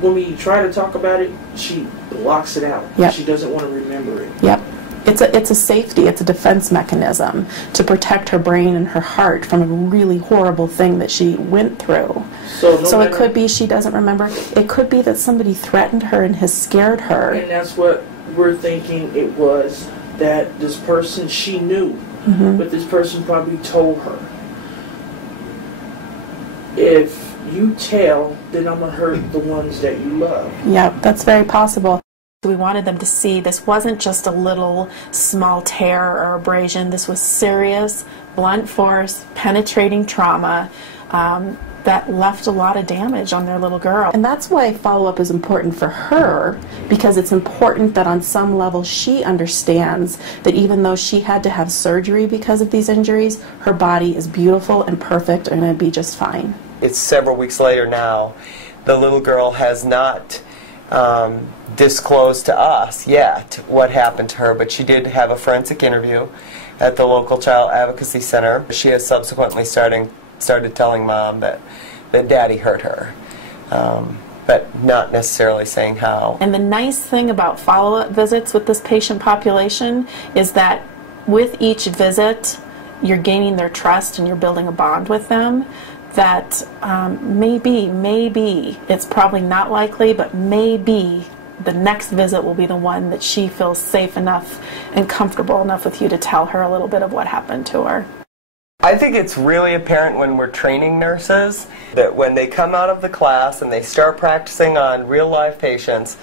when we try to talk about it, she blocks it out. Yep. She doesn't want to remember it. Yep. It's a safety, it's a defense mechanism to protect her brain and her heart from a really horrible thing that she went through. So it could be she doesn't remember. It could be that somebody threatened her and has scared her. And that's what we're thinking it was, that this person she knew, but this person probably told her, if you tell, then I'm going to hurt the ones that you love. Yeah, that's very possible. We wanted them to see this wasn't just a little small tear or abrasion. This was serious, blunt force, penetrating trauma that left a lot of damage on their little girl. And that's why follow-up is important for her, because it's important that on some level she understands that even though she had to have surgery because of these injuries, her body is beautiful and perfect and going to be just fine. It's several weeks later now. The little girl has not disclosed to us yet what happened to her, but she did have a forensic interview at the local child advocacy center. She has subsequently started telling Mom that Daddy hurt her, but not necessarily saying how. And the nice thing about follow-up visits with this patient population is that with each visit you're gaining their trust and you're building a bond with them. That maybe, it's probably not likely, but maybe the next visit will be the one that she feels safe enough and comfortable enough with you to tell her a little bit of what happened to her. I think it's really apparent when we're training nurses that when they come out of the class and they start practicing on real life patients,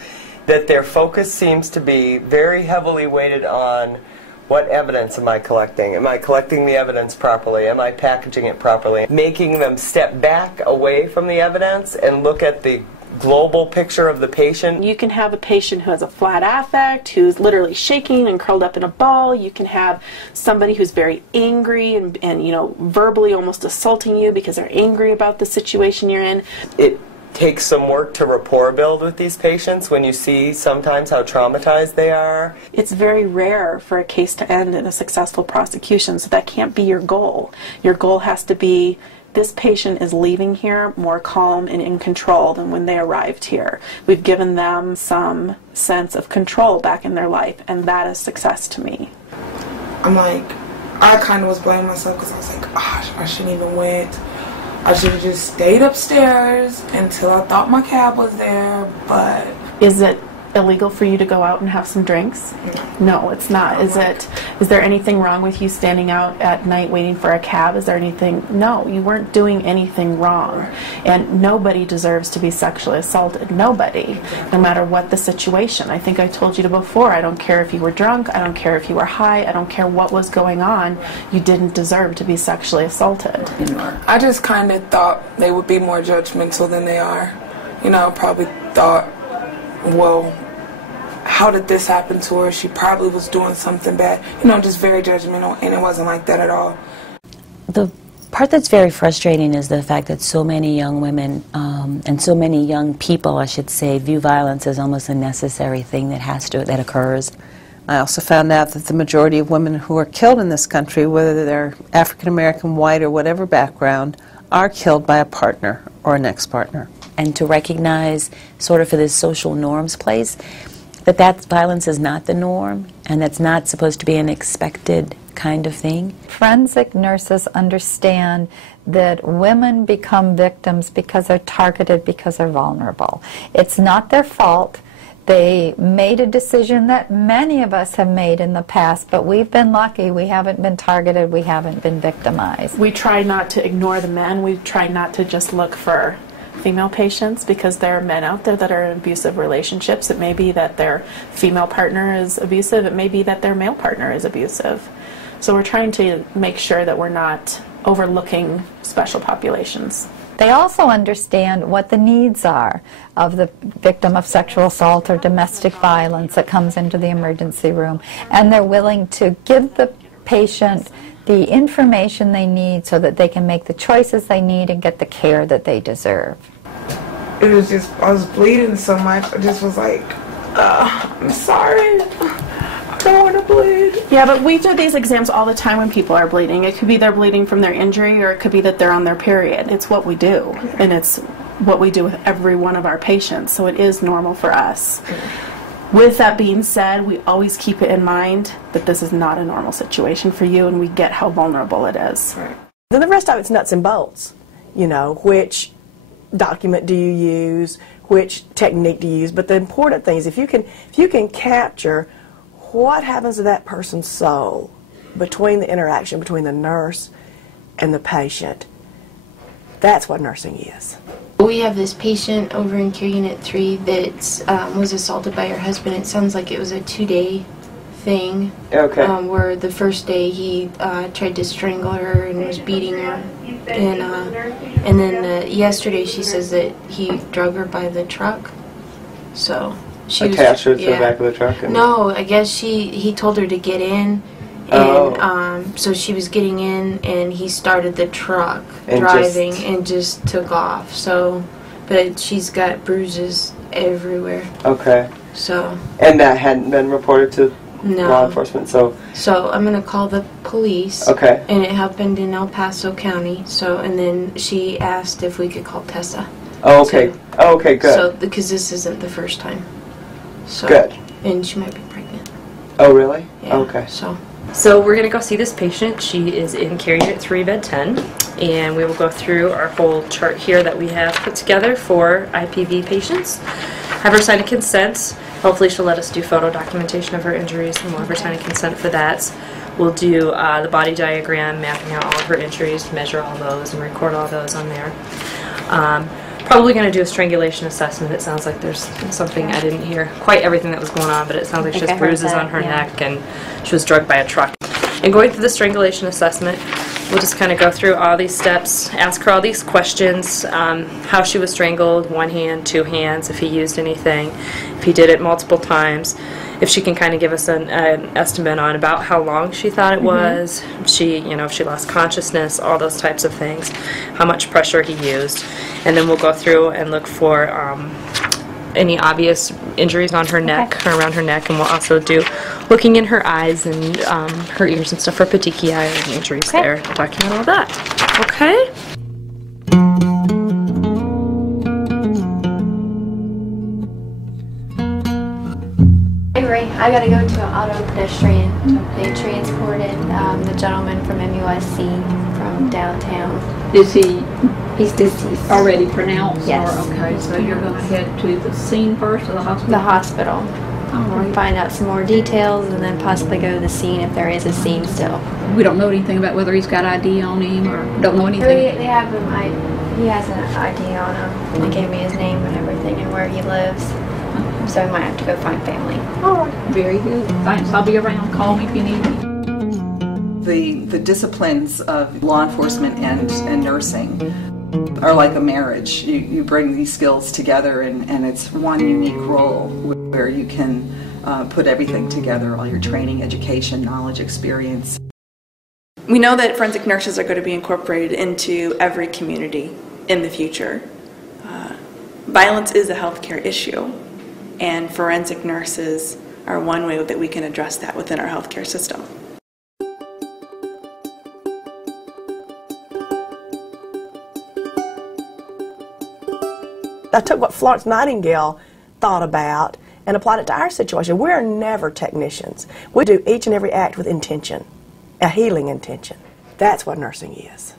that their focus seems to be very heavily weighted on what evidence am I collecting? Am I collecting the evidence properly? Am I packaging it properly? Making them step back away from the evidence and look at the global picture of the patient. You can have a patient who has a flat affect, who's literally shaking and curled up in a ball. You can have somebody who's very angry and you know, verbally almost assaulting you because they're angry about the situation you're in. It takes some work to rapport build with these patients when you see sometimes how traumatized they are. It's very rare for a case to end in a successful prosecution, so that can't be your goal. Your goal has to be, this patient is leaving here more calm and in control than when they arrived here. We've given them some sense of control back in their life, and that is success to me. I'm like, I kind of was blaming myself because I was like, gosh, I shouldn't even went. I should have just stayed upstairs until I thought my cab was there, but... Is it illegal for you to go out and have some drinks? No, it's not. Is there anything wrong with you standing out at night waiting for a cab? Is there anything? No, you weren't doing anything wrong. And nobody deserves to be sexually assaulted. Nobody, no matter what the situation. I think I told you before, I don't care if you were drunk, I don't care if you were high, I don't care what was going on, you didn't deserve to be sexually assaulted. I just kind of thought they would be more judgmental than they are. You know, probably thought, well, how did this happen to her? She probably was doing something bad. You know, just very judgmental, and it wasn't like that at all. The part that's very frustrating is the fact that so many young women and so many young people, I should say, view violence as almost a necessary thing that occurs. I also found out that the majority of women who are killed in this country, whether they're African American, white, or whatever background, are killed by a partner or an ex-partner. And to recognize, sort of for this social norms place, that violence is not the norm, and that's not supposed to be an expected kind of thing. Forensic nurses understand that women become victims because they're targeted, because they're vulnerable. It's not their fault. They made a decision that many of us have made in the past, but we've been lucky. We haven't been targeted. We haven't been victimized. We try not to ignore the men. We try not to just look for female patients, because there are men out there that are in abusive relationships. It may be that their female partner is abusive. It may be that their male partner is abusive. So we're trying to make sure that we're not overlooking special populations. They also understand what the needs are of the victim of sexual assault or domestic violence that comes into the emergency room, and they're willing to give the patient the information they need so that they can make the choices they need and get the care that they deserve. It was just, I was bleeding so much, I just was like, I'm sorry, I don't want to bleed. Yeah, but we do these exams all the time when people are bleeding. It could be they're bleeding from their injury, or it could be that they're on their period. It's what we do, and it's what we do with every one of our patients, so it is normal for us. With that being said, we always keep it in mind that this is not a normal situation for you, and we get how vulnerable it is. Right. Then the rest of it's nuts and bolts. You know, which document do you use, which technique do you use, but the important thing is if you can capture what happens to that person's soul between the interaction between the nurse and the patient, that's what nursing is. We have this patient over in Care Unit 3 that was assaulted by her husband. It sounds like it was a 2-day thing. Okay. Where the first day he tried to strangle her and was beating her. And then yesterday she says that he drug her by the truck. So she attached her to yeah. the back of the truck? No, I guess he told her to get in. And so she was getting in, and he started the truck and driving and just took off. So, but she's got bruises everywhere. Okay. So. And that hadn't been reported to no. law enforcement. So I'm gonna call the police. Okay. And it happened in El Paso County. So, and then she asked if we could call Tessa. Oh, okay. Okay, good. So, because this isn't the first time. So, good. And she might be pregnant. Oh, really? Yeah. Okay. So we're going to go see this patient. She is in Care Unit 3, Bed 10, and we will go through our whole chart here that we have put together for IPV patients. Have her sign a consent. Hopefully she'll let us do photo documentation of her injuries, and we'll have her sign a consent for that. We'll do the body diagram, mapping out all of her injuries, measure all those, and record all those on there. Probably going to do a strangulation assessment. It sounds like there's something I didn't hear quite everything that was going on, but it sounds like she has bruises on her neck and she was drugged by a truck. And going through the strangulation assessment, we'll just kind of go through all these steps, ask her all these questions, how she was strangled, 1 hand, 2 hands, if he used anything, if he did it multiple times, if she can kind of give us an estimate on about how long she thought it was, if she lost consciousness, all those types of things, how much pressure he used, and then we'll go through and look for any obvious injuries on her neck, or around her neck, and we'll also do looking in her eyes and her ears and stuff for petechiae or any injuries there, talking about all that. Okay? I gotta go to an auto pedestrian. They transported the gentleman from MUSC from downtown. Is he? He's deceased. Already pronounced? Yes. Or, okay, so you're going to head to the scene first, or the hospital? The hospital. All right. Find out some more details, and then possibly go to the scene if there is a scene still. We don't know anything about whether he's got ID on him, or don't know anything? They have him. He has an ID on him. They gave me his name and everything and where he lives. So I might have to go find family. All right. Very good. Thanks. I'll be around. Call me if you need me. The disciplines of law enforcement and nursing are like a marriage. You bring these skills together, and it's one unique role where you can put everything together, all your training, education, knowledge, experience. We know that forensic nurses are going to be incorporated into every community in the future. Violence is a healthcare issue, and forensic nurses are one way that we can address that within our healthcare system. I took what Florence Nightingale thought about and applied it to our situation. We're never technicians. We do each and every act with intention, a healing intention. That's what nursing is.